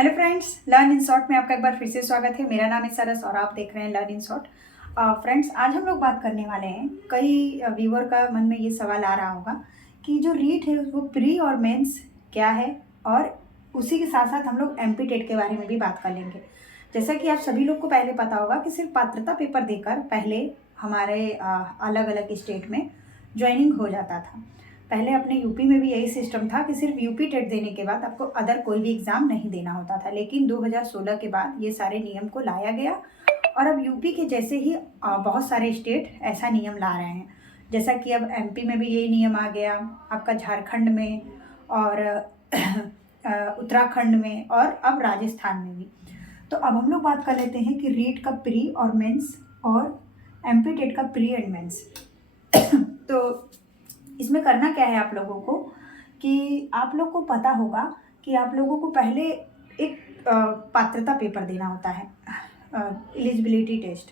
Hello friends, learn in short में आपका एक बार फिर से स्वागत है। मेरा नाम है सरस और आप देख रहे हैं लर्न इन शॉर्ट। फ्रेंड्स, आज हम लोग बात करने वाले हैं, कई व्यूअर का मन में ये सवाल आ रहा होगा कि जो रीट है वो प्री और मेंस क्या है, और उसी के साथ साथ हम लोग एमपी टेट के बारे में भी बात कर लेंगे। जैसा कि आप सभी लोग को पहले पता होगा कि सिर्फ पात्रता पेपर देकर पहले हमारे अलग अलग स्टेट में ज्वाइनिंग हो जाता था। पहले अपने यूपी में भी यही सिस्टम था कि सिर्फ यूपी टेट देने के बाद आपको अदर कोई भी एग्ज़ाम नहीं देना होता था। लेकिन 2016 के बाद ये सारे नियम को लाया गया और अब यूपी के जैसे ही बहुत सारे स्टेट ऐसा नियम ला रहे हैं। जैसा कि अब एमपी में भी यही नियम आ गया, आपका झारखंड में और उत्तराखंड में और अब राजस्थान में भी। तो अब हम लोग बात कर लेते हैं कि रीट का प्री और मेंस और एमपी टेट का प्री एंड मेंस। तो इसमें करना क्या है आप लोगों को कि आप लोग को पता होगा कि आप लोगों को पहले एक पात्रता पेपर देना होता है, एलिजिबिलिटी टेस्ट।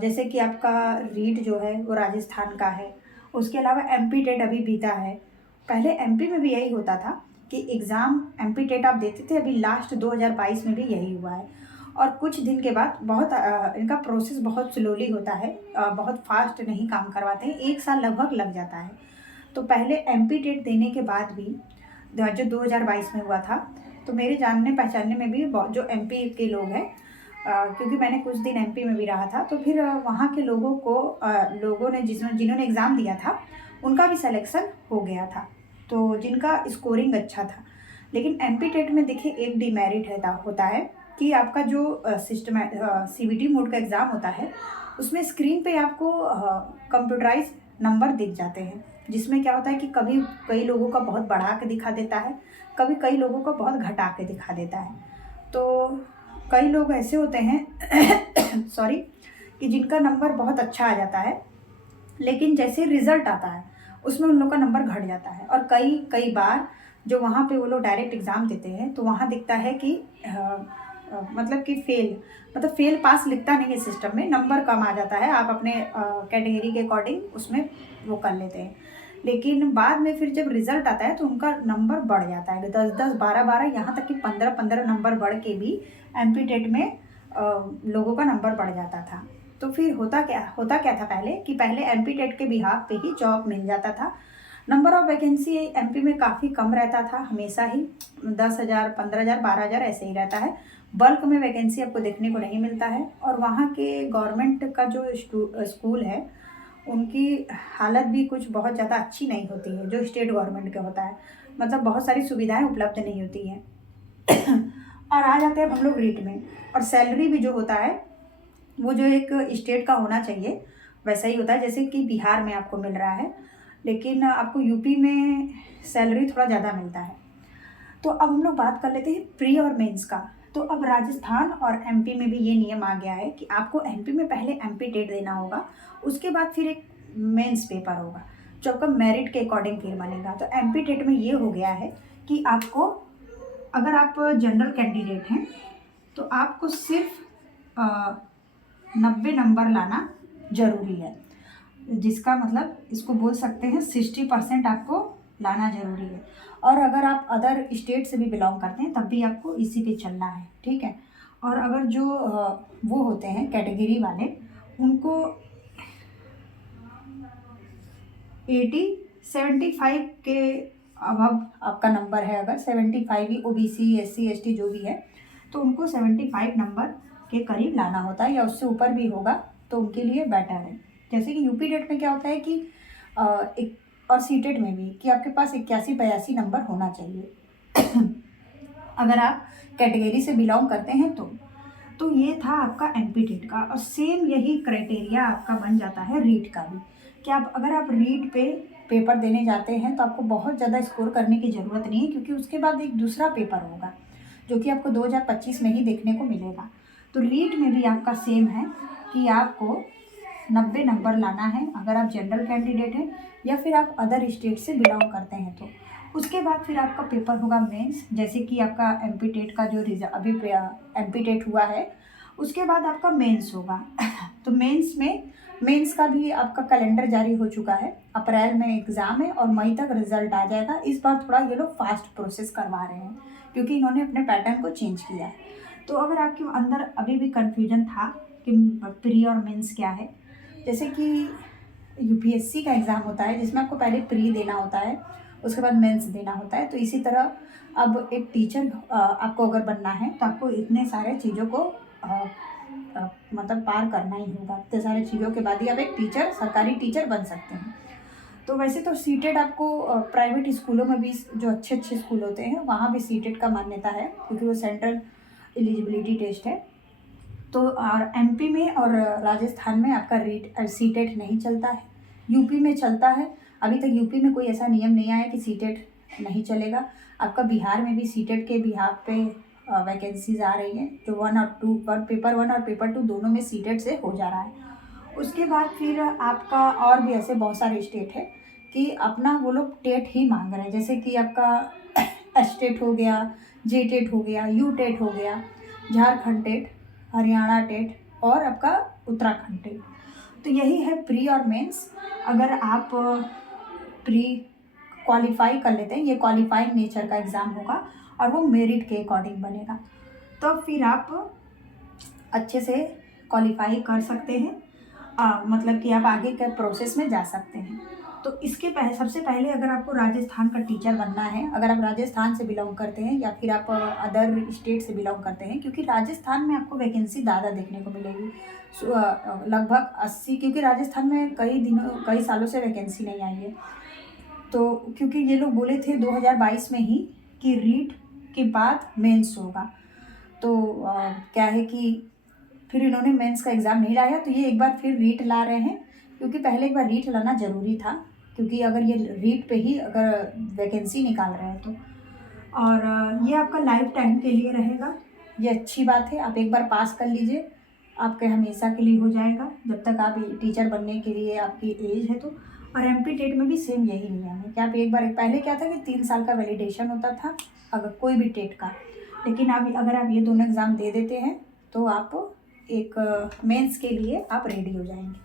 जैसे कि आपका रीट जो है वो राजस्थान का है, उसके अलावा एमपी टेट अभी बीता है। पहले एमपी में भी यही होता था कि एग्ज़ाम एमपी टेट आप देते थे, अभी लास्ट 2022 में भी यही हुआ है। और कुछ दिन के बाद बहुत इनका प्रोसेस बहुत स्लोली होता है, बहुत फास्ट नहीं काम करवाते हैं, 1 साल लगभग लग जाता है। तो पहले एमपी टेट देने के बाद भी जो 2022 में हुआ था, तो मेरे जानने पहचानने में भी जो एमपी के लोग हैं, क्योंकि मैंने कुछ दिन एमपी में भी रहा था, तो फिर वहाँ के लोगों ने जिन्होंने एग्ज़ाम दिया था उनका भी सिलेक्शन हो गया था, तो जिनका स्कोरिंग अच्छा था। लेकिन एमपी टेट में देखिए एक डिमेरिट होता है कि आपका जो सिस्टम सीबीटी मोड का एग्ज़ाम होता है, उसमें स्क्रीन पे आपको कंप्यूटराइज नंबर दिख जाते हैं, जिसमें क्या होता है कि कभी कई लोगों का बहुत बढ़ा के दिखा देता है, कभी कई लोगों का बहुत घटा के दिखा देता है। तो कई लोग ऐसे होते हैं सॉरी, कि जिनका नंबर बहुत अच्छा आ जाता है, लेकिन जैसे रिज़ल्ट आता है उसमें उन लोग का नंबर घट जाता है। और कई बार जो वहाँ पे वो लोग डायरेक्ट एग्ज़ाम देते हैं, तो वहाँ दिखता है कि मतलब कि फेल पास लिखता नहीं है सिस्टम में, नंबर कम आ जाता है, आप अपने कैटेगरी के अकॉर्डिंग उसमें वो कर लेते हैं। लेकिन बाद में फिर जब रिज़ल्ट आता है तो उनका नंबर बढ़ जाता है, 10-10, 12-12, यहाँ तक कि 15-15 नंबर बढ़ के भी एमपी टेट में लोगों का नंबर बढ़ जाता था। तो फिर होता क्या था पहले कि पहले एमपी टेट के बिहाफ पे ही जॉब मिल जाता था। नंबर ऑफ वैकेंसी एमपी में काफ़ी कम रहता था, हमेशा ही 10,000, 15,000, 12,000 ऐसे ही रहता है। बल्क में वैकेंसी आपको देखने को नहीं मिलता है। और वहाँ के गवर्नमेंट का जो स्कूल है, उनकी हालत भी कुछ बहुत ज़्यादा अच्छी नहीं होती है, जो स्टेट गवर्नमेंट का होता है, मतलब बहुत सारी सुविधाएं उपलब्ध नहीं होती हैं। और आ जाते हैं हम लोग रीट में, और सैलरी भी जो होता है वो जो एक स्टेट का होना चाहिए वैसा ही होता है, जैसे कि बिहार में आपको मिल रहा है, लेकिन आपको यूपी में सैलरी थोड़ा ज़्यादा मिलता है। तो अब हम लोग बात कर लेते हैं प्री और मेंस का। तो अब राजस्थान और एमपी में भी ये नियम आ गया है कि आपको एमपी में पहले एमपी टेट देना होगा, उसके बाद फिर एक मेंस पेपर होगा जो आपका मेरिट के अकॉर्डिंग फिर बनेगा। तो एमपी टेट में ये हो गया है कि आपको, अगर आप जनरल कैंडिडेट हैं तो आपको सिर्फ 90 नंबर लाना ज़रूरी है, जिसका मतलब इसको बोल सकते हैं 60% आपको लाना ज़रूरी है। और अगर आप अदर स्टेट से भी बिलोंग करते हैं तब भी आपको इसी पे चलना है, ठीक है। और अगर जो वो होते हैं कैटेगरी वाले, उनको 75 के अब आपका नंबर है, अगर 75 ही ओबीसी एससी एसटी जो भी है, तो उनको 75 नंबर के करीब लाना होता है, या उससे ऊपर भी होगा तो उनके लिए बेटर है। जैसे कि यूपी टेट में क्या होता है कि और सी टेट में भी कि आपके पास 81-82 नंबर होना चाहिए अगर आप कैटेगरी से बिलोंग करते हैं तो ये था आपका एमपी टेट का। और सेम यही क्राइटेरिया आपका बन जाता है रीट का भी, कि आप अगर आप रीट पे पेपर देने जाते हैं तो आपको बहुत ज़्यादा स्कोर करने की ज़रूरत नहीं है, क्योंकि उसके बाद एक दूसरा पेपर होगा जो कि आपको 2025 में ही देखने को मिलेगा। तो रीट में भी आपका सेम है कि आपको 90 नंबर लाना है, अगर आप जनरल कैंडिडेट हैं या फिर आप अदर स्टेट से बिलोंग करते हैं तो। उसके बाद फिर आपका पेपर होगा मेंस, जैसे कि आपका एमपी टेट का जो अभी एमपी टेट हुआ है, उसके बाद आपका मेंस होगा तो मेंस का भी आपका कैलेंडर जारी हो चुका है, अप्रैल में एग्ज़ाम है और मई तक रिजल्ट आ जाएगा। इस बार थोड़ा ये लोग फास्ट प्रोसेस करवा रहे हैं, क्योंकि इन्होंने अपने पैटर्न को चेंज किया है। तो अगर आपके अंदर अभी भी कन्फ्यूजन था कि प्री और मेंस क्या है, जैसे कि यूपीएससी का एग्ज़ाम होता है जिसमें आपको पहले प्री देना होता है, उसके बाद मेंस देना होता है, तो इसी तरह अब एक टीचर आपको अगर बनना है तो आपको इतने सारे चीज़ों को मतलब पार करना ही होगा। इतने सारे चीज़ों के बाद ही आप एक टीचर, सरकारी टीचर बन सकते हैं। तो वैसे तो सीटेट आपको प्राइवेट स्कूलों में भी, जो अच्छे अच्छे स्कूल होते हैं वहाँ भी सीटेट का मान्यता है, क्योंकि वो सेंट्रल एलिजिबिलिटी टेस्ट है। तो और एमपी में और राजस्थान में आपका सीटेट नहीं चलता है, यूपी में चलता है। अभी तक यूपी में कोई ऐसा नियम नहीं आया कि सीटेट नहीं चलेगा। आपका बिहार में भी सीटेट के बिहार पे वैकेंसीज आ रही हैं, जो 1 और 2 पर पेपर 1 और पेपर 2 दोनों में सीटेट से हो जा रहा है। उसके बाद फिर आपका और भी ऐसे बहुत सारे स्टेट है कि अपना वो लोग टेट ही मांग रहे हैं, जैसे कि आपका एस्टेट हो गया, जे टेट हो गया, यू टेट हो गया, झारखंड टेट, हरियाणा टेट और आपका उत्तराखंड टेट। तो यही है प्री और मेंस। अगर आप प्री क्वालिफाई कर लेते हैं, ये क्वालिफाइंग नेचर का एग्ज़ाम होगा और वो मेरिट के अकॉर्डिंग बनेगा, तो फिर आप अच्छे से क्वालिफाई कर सकते हैं, मतलब कि आप आगे के प्रोसेस में जा सकते हैं। तो इसके सबसे पहले अगर आपको राजस्थान का टीचर बनना है, अगर आप राजस्थान से बिलोंग करते हैं या फिर आप अदर स्टेट से बिलोंग करते हैं, क्योंकि राजस्थान में आपको वैकेंसी ज़्यादा देखने को मिलेगी, लगभग 80, क्योंकि राजस्थान में कई सालों से वैकेंसी नहीं आई है। तो क्योंकि ये लोग बोले थे 2022 में ही कि रीट के बाद मेंस होगा, तो क्या है कि फिर इन्होंने मेंस का एग्ज़ाम नहीं लाया, तो ये एक बार फिर रीट ला रहे हैं, क्योंकि पहले एक बार रीट लाना ज़रूरी था, क्योंकि अगर ये रीट पे ही अगर वैकेंसी निकाल रहे हैं तो। और ये आपका लाइफ टाइम के लिए रहेगा, ये अच्छी बात है। आप एक बार पास कर लीजिए, आपके हमेशा के लिए हो जाएगा, जब तक आप टीचर बनने के लिए आपकी एज है तो। और एमपी टेट में भी सेम यही नियम है कि आप एक बार, पहले क्या था कि 3 साल का वैलिडेशन होता था अगर कोई भी टेट का, लेकिन अब अगर आप ये दोनों एग्ज़ाम दे देते हैं तो आप एक मेंस के लिए आप रेडी हो जाएंगे।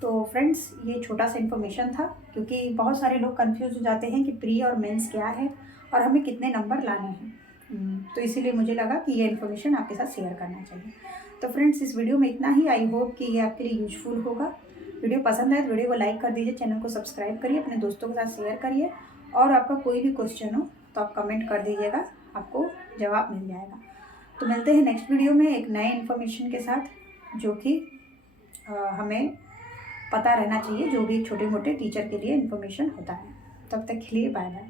तो फ्रेंड्स, ये छोटा सा इन्फॉर्मेशन था, क्योंकि बहुत सारे लोग कंफ्यूज हो जाते हैं कि प्री और मेंस क्या है और हमें कितने नंबर लाने हैं। तो इसीलिए मुझे लगा कि ये इन्फॉर्मेशन आपके साथ शेयर करना चाहिए। तो फ्रेंड्स, इस वीडियो में इतना ही। आई होप कि ये आपके लिए यूजफुल होगा। वीडियो पसंद आए तो वीडियो को लाइक कर दीजिए, चैनल को सब्सक्राइब करिए, अपने दोस्तों के साथ शेयर करिए, और आपका कोई भी क्वेश्चन हो तो आप कमेंट कर दीजिएगा, आपको जवाब मिल जाएगा। तो मिलते हैं नेक्स्ट वीडियो में एक नए इन्फॉर्मेशन के साथ, जो कि हमें पता रहना चाहिए, जो भी छोटे मोटे टीचर के लिए इन्फॉर्मेशन होता है। तब तक के लिए बाय बाय।